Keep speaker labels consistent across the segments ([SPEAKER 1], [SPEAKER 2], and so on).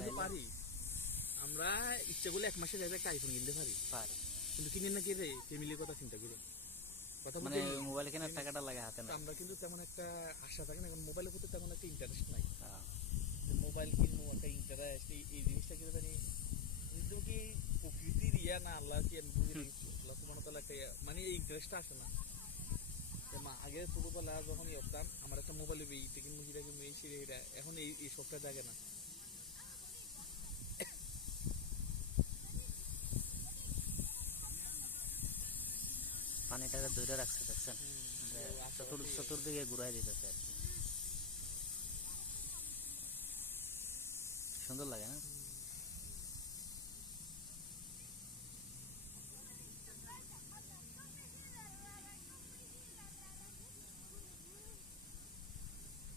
[SPEAKER 1] তাইলে?
[SPEAKER 2] পারি। আমরা ইচ্ছা করলে এক মাসে একটা আইফোন কিনতে পারি।
[SPEAKER 1] পারে।
[SPEAKER 2] কিন্তু কিনে না কি রে? ফ্যামিলির কথা চিন্তা করে। কথা
[SPEAKER 1] মানে মোবাইল কেনার টাকাটা লাগে হাতে না
[SPEAKER 2] আমরা কিন্তু তেমন একটা আশা থাকে না কারণ মোবাইলের প্রতি তেমন একটা ইন্টারেস্ট নাই। মোবাইল কিনবো একটা ইন্টারেস্ট এই জিনিসটা কিন্তু জানি কিন্তু কি প্রকৃতির ইয়া না আল্লাহ কি আমি বুঝি আল্লাহ সুবহানাহু ওয়া একটা মানে এই ইন্টারেস্টটা আসে না। মা আগে ছোটবেলা যখন ইয়ে আমার একটা মোবাইলে এইটা কিনবো সেটা কিনবো এই সেটা এখন এই এই শখটা জাগে না।
[SPEAKER 1] পানিটাকে ধরে রাখছে দেখছেন? যে চতুর চতুর্দিকে ঘুরাই দিতেছে আর কি। সুন্দর লাগে না?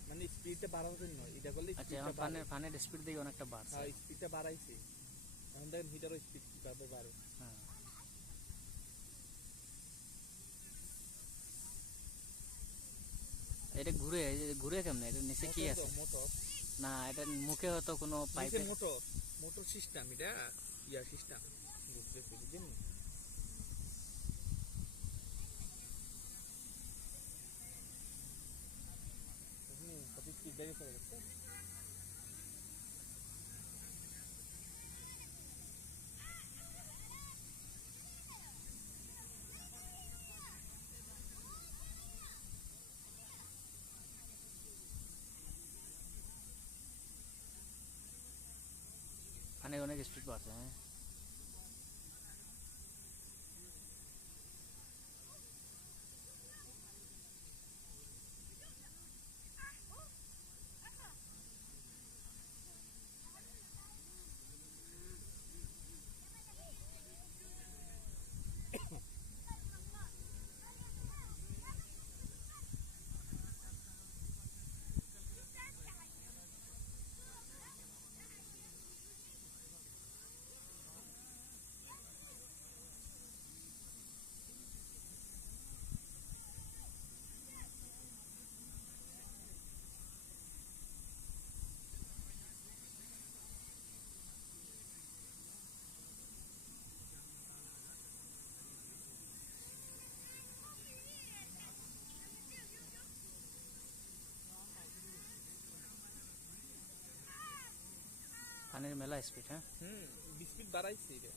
[SPEAKER 2] মানে স্পিডটা বাড়ানোর জন্য এটা করলে
[SPEAKER 1] আচ্ছা এখন পানের স্পিড দিকে অনেকটা বাড়ছে।
[SPEAKER 2] হ্যাঁ স্পিডটা বাড়াইছে। এখন দেখেন হিটারও স্পিড কীভাবে বাড়ে।
[SPEAKER 1] হ্যাঁ। এটা ঘুরে এই যে ঘুরে কেমনে এটা নিচে কি আছে
[SPEAKER 2] মোটর
[SPEAKER 1] না এটা মুখে হয়তো কোনো পাইপে
[SPEAKER 2] মোটর মোটর সিস্টেম এটা ইয়া সিস্টেম বুঝতেছি বুঝলেন কপি স্পিড দেখে अनेक
[SPEAKER 1] अनेक स्ट्रीट बातें हैं। হ্যাঁ মেলা স্পিড হ্যাঁ?
[SPEAKER 2] হুম স্পিড বাড়াইছে এটা।